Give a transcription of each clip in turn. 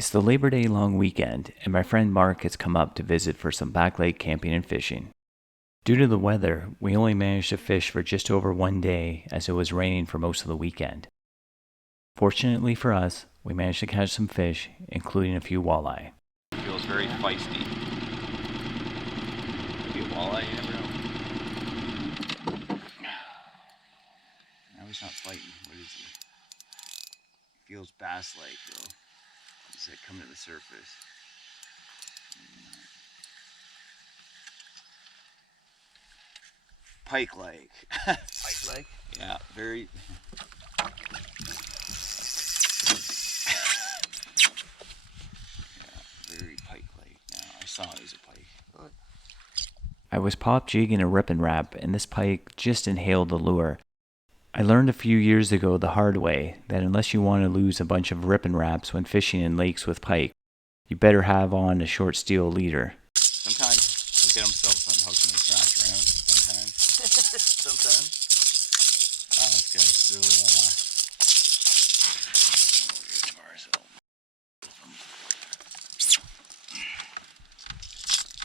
It's the Labor Day long weekend, and my friend Mark has come up to visit for some back lake camping and fishing. Due to the weather, we only managed to fish for just over one day as it was raining for most of the weekend. Fortunately for us, we managed to catch some fish, including a few walleye. Feels very feisty. Maybe a walleye, you never know. Now he's not fighting. What is he? Feels bass-like though. He's like coming to the surface. Pike-like. Pike-like? Yeah, very. Very pike-like. Now I saw he was a pike. What? I was pop jigging a rip and wrap, and this pike just inhaled the lure. I learned a few years ago the hard way that unless you want to lose a bunch of rip and wraps when fishing in lakes with pike, you better have on a short steel leader. Sometimes he'll get himself unhooked and he'll thrash around. Sometimes. Sometimes. Oh, this guy's still.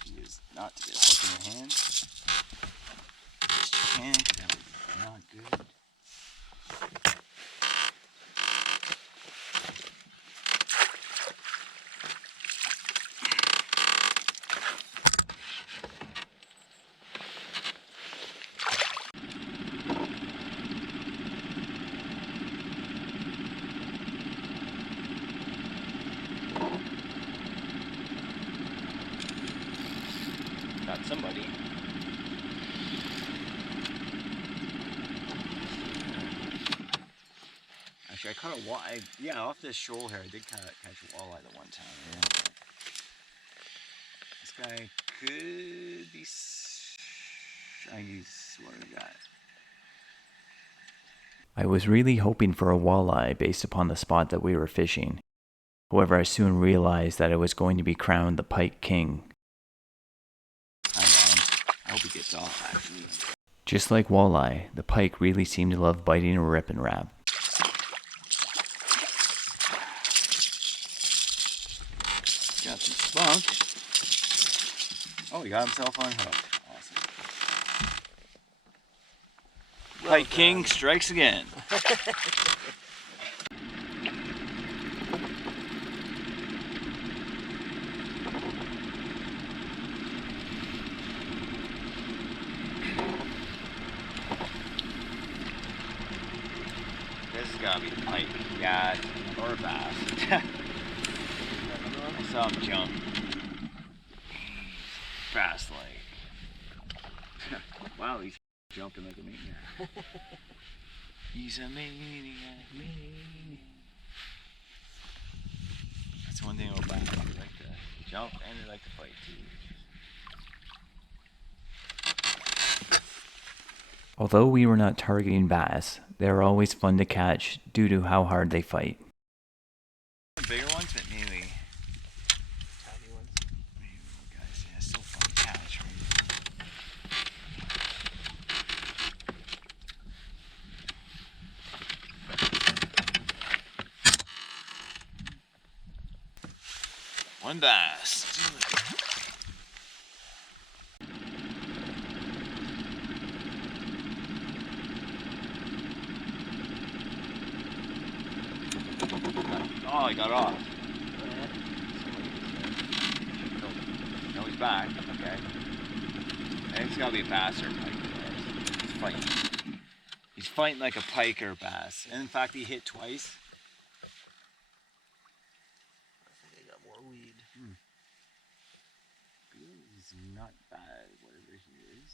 He is not to get a hook in the hand. Can't. That was not good. Got somebody. Actually, I caught a walleye. Yeah, off this shoal here, I did catch a walleye the one time. Yeah. This guy could be. What do we got? I was really hoping for a walleye based upon the spot that we were fishing. However, I soon realized that I was going to be crowned the pike king. I hope he gets off, actually. Just like walleye, the pike really seemed to love biting a rip and wrap. Got some spunk. Oh, he got himself unhooked. Awesome. Well Pike done. King strikes again. This has got to be the pike. Yeah, or a bass. I saw him jump. Fast like. Wow, he's jumping like a maniac. He's a maniac. That's one thing about bass. They like to jump and they like to fight too. Although we were not targeting bass, they are always fun to catch due to how hard they fight. The bigger ones, but maybe. Tiny ones. Maybe little guys. Yeah, it's still fun to catch. One bass. Oh, he got off. No, he's back. Okay. I think it's gotta be a bass or a pike. He's fighting. He's fighting like a pike or a bass. And in fact, he hit twice. I think I got more weed. He's not bad, whatever he is.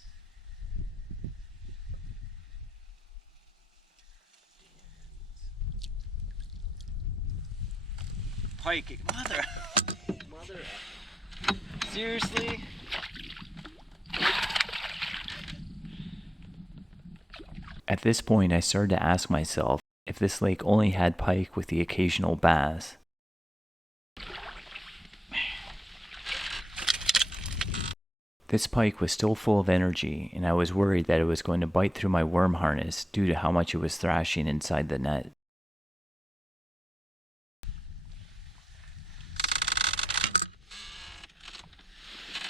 Pike, mother. Mother. Seriously? At this point, I started to ask myself if this lake only had pike with the occasional bass. This pike was still full of energy, and I was worried that it was going to bite through my worm harness due to how much it was thrashing inside the net.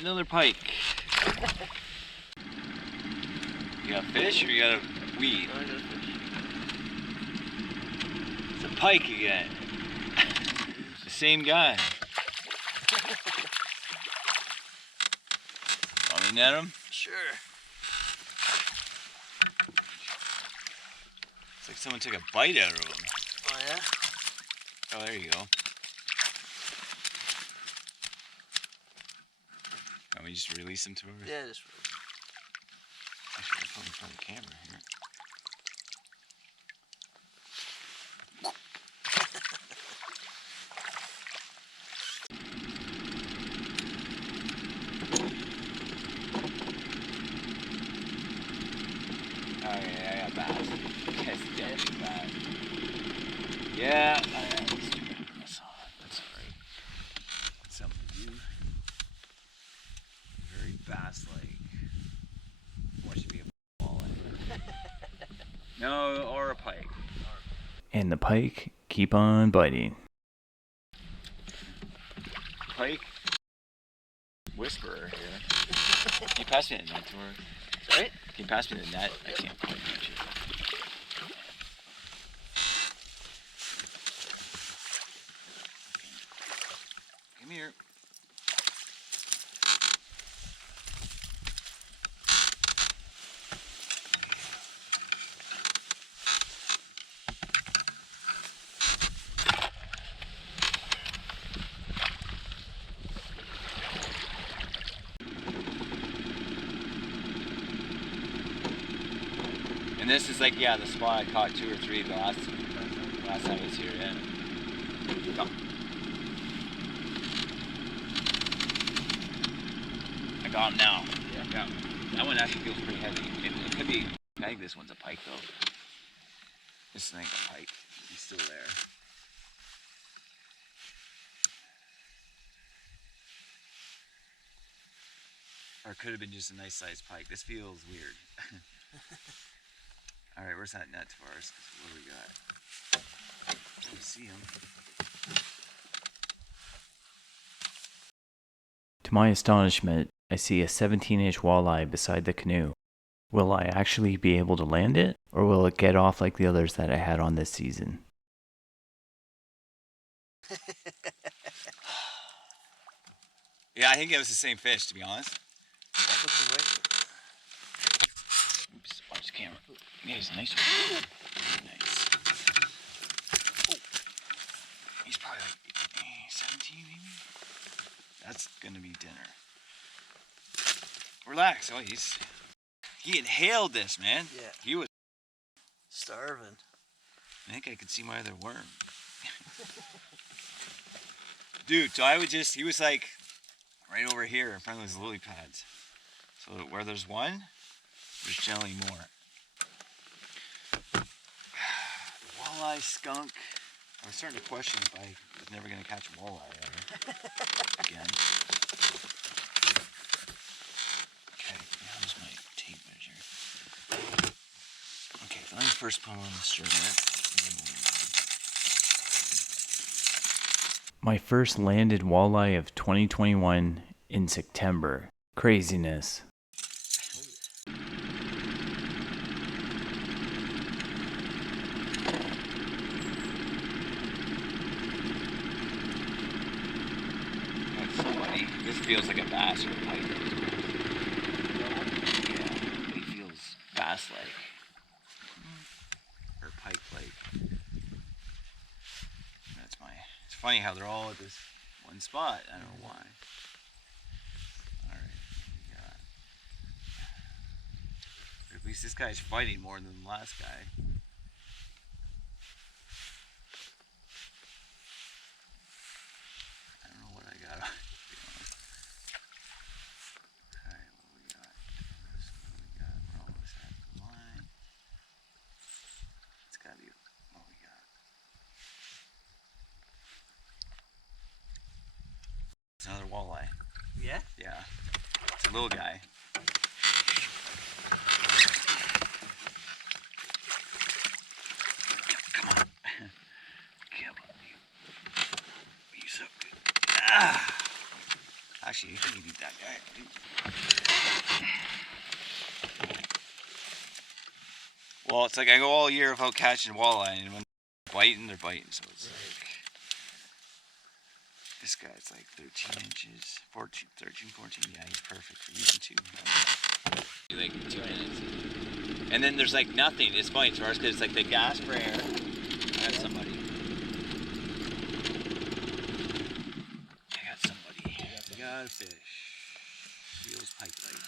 Another pike. You got fish or you got a weed? Oh, I got a fish. It's a pike again. The same guy. Want me to net him? Sure. It's like someone took a bite out of him. Oh yeah? Oh, there you go. Want me to just release him to her? Yeah, just Actually, I'll put him in front of the camera here. Oh yeah, I got bass. That's definitely bass. Yeah, that's alright. Some of you very bass-like. What should be a walleye? No, or a pike. And the pike keep on biting. Pike whisperer here. Can you pass me the net to her? Sorry? Can you pass me the net? I can't quite reach it. Come here. And this is like, yeah, the spot I caught 2 or 3 the last time I was here, yeah. Come. I got him now. Yeah. That one actually feels pretty heavy. It could be, I think this one's a pike though. This thing's a pike. He's still there. Or it could have been just a nice sized pike. This feels weird. Alright, where's that net for us? What do we got? Let me see him. To my astonishment, I see a 17-inch walleye beside the canoe. Will I actually be able to land it, or will it get off like the others that I had on this season? Yeah, I think it was the same fish, to be honest. looking right. Oops, watch the camera. Yeah, he's a nice one. Very nice. Oh, he's probably like 17 maybe? That's gonna be dinner. Relax. Oh, he inhaled this, man. Yeah. He was. Starving. I think I could see my other worm. Dude, so he was like right over here in front of those lily pads. So where there's one, there's generally more. Walleye, skunk. I was starting to question if I was never going to catch a walleye ever. Again. Okay, how's my tape measure? Okay, let me first put on the stringer. My first landed walleye of 2021 in September. Craziness. That's so funny. This feels like a bass or a pike. Yeah, but he feels bass-like. Or pike-like. It's funny how they're all at this one spot. I don't know why. Alright, what we got? Or at least this guy's fighting more than the last guy. I don't know what I got. Alright, what we got? We're almost at the line. It's gotta be what we got. It's another walleye. Yeah? Yeah. It's a little guy. Come on. Come on. You're so good. Ah! Actually, you can beat that guy. Well, it's like I go all year without catching walleye, and when they're biting, so it's like... This guy's like 13 inches, 14, 13, 14, yeah, he's perfect for using two. Like 2 minutes. And then there's like nothing, it's funny, because it's like the gas sprayer. I got somebody. I got a fish. Feels pike light.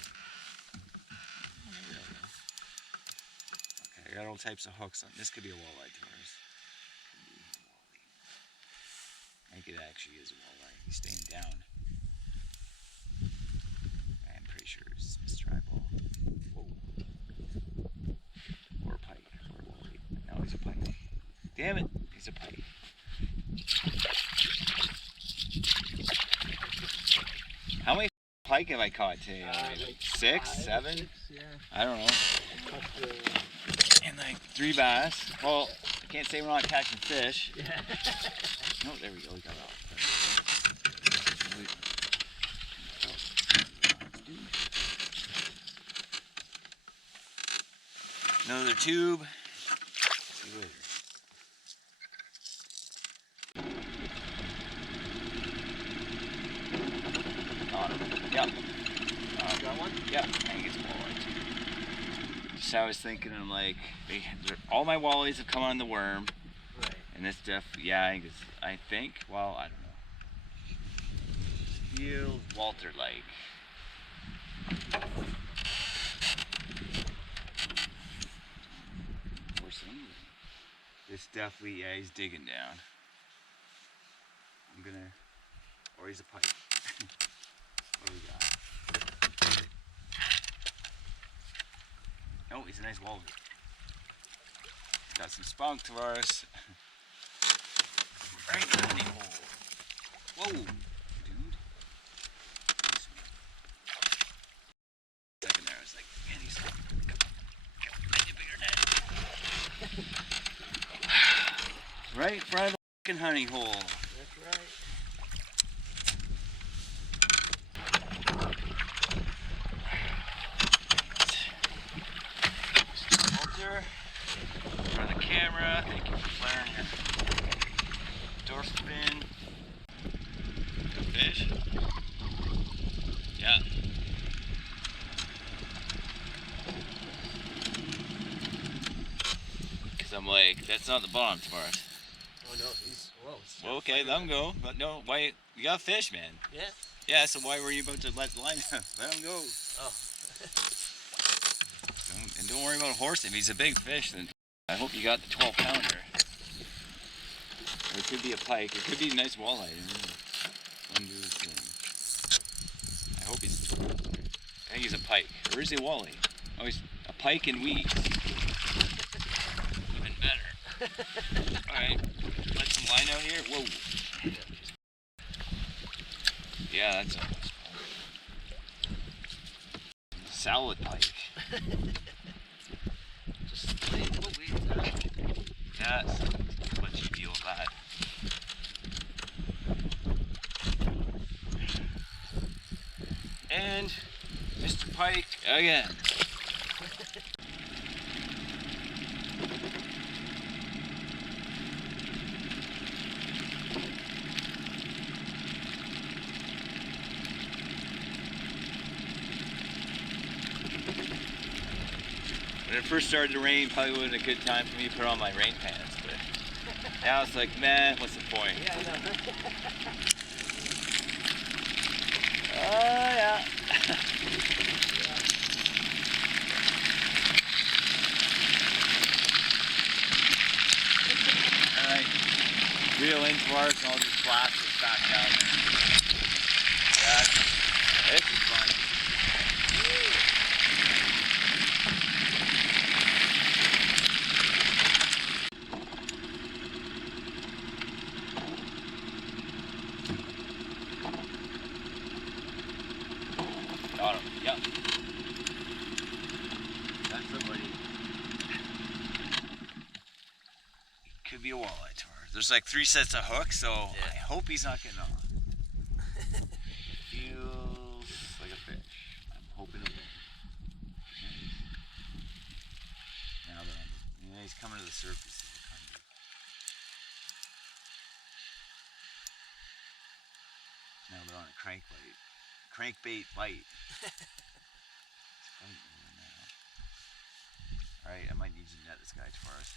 Okay, I got all types of hooks on. This could be a walleye Taurus. I think it actually is a walleye. He's staying down. I'm pretty sure it's Mr. Eyeball. Whoa. Or a pike. Or a walleye. No, he's a pike. Damn it! He's a pike. How many pike have I caught today? Like 6, 7? 6, yeah. I don't know. And like 3 bass. Well, I can't say we're not catching fish. Yeah. No, there we go. We got it off. Another tube. See you later. Yep. Got one? Yep. I think it's walleye. So I was thinking, I'm like, all my wallies have come on the worm. Right. And this stuff, yeah, I think, well, I don't know. Feel Walter like. Or something. This definitely, yeah, he's digging down. I'm gonna, or he's a pipe. What do we got? Oh, he's a nice walleye. Got some spunk to ours. Right in the honey hole. Whoa, dude. Second there, I was like, man, he's like, make it bigger than that. Right in front of the fucking honey hole. That's right. Walter, in front of the camera. Thank you for flaring your dorsal fin. Fish? Yeah. Because I'm like, that's not the bottom for us. Oh no, he's Well, okay, let him go. But no, why? You got fish, man. Yeah. Yeah, so why were you about to let the line up? Let him go. Oh. Don't worry about horsing. If he's a big fish, then I hope you got the 12-pounder. Or it could be a pike. It could be a nice walleye. I hope he's. I think he's a pike. Or is he a walleye? Oh, he's a pike and weeds. Even better. All right, let some line out here. Whoa. Yeah, that's a salad pike. Just plain what we Yeah, what you deal with that. And Mr. Pike again. When it first started to rain, probably would have been a good time for me to put on my rain pants, but now it's like, man, what's the point? Yeah, I know. Oh, yeah. Alright, reel into ours and I'll just blast this back down there. Yeah, this is fun. Got him, yep. That's somebody. Could be a walleye tour. There's like 3 sets of hooks, so Yeah. I hope he's not getting on. Feels like a coming to the surface. Now they're on a crankbait. Crankbait bite. It's biting over now. Alright, I might need to net this guy for us.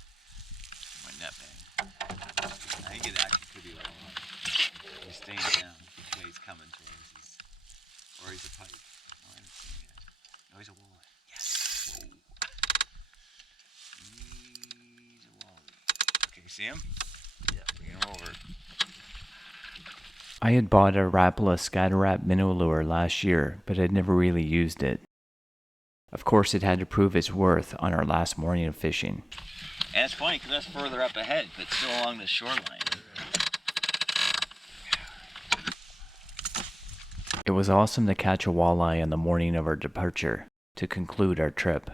My net bang. I think it actually could be a walleye. He's staying down. Okay, he's coming towards us. Or he's a pike. Oh, I haven't seen him yet. No, he's a walleye. Yes! Whoa. He's a walleye. Okay, see him? Yeah. Bring him over. I had bought a Rapala scatter wrap minnow lure last year, but had never really used it. Of course, it had to prove its worth on our last morning of fishing. And it's funny because that's further up ahead, but still along the shoreline. It was awesome to catch a walleye on the morning of our departure to conclude our trip.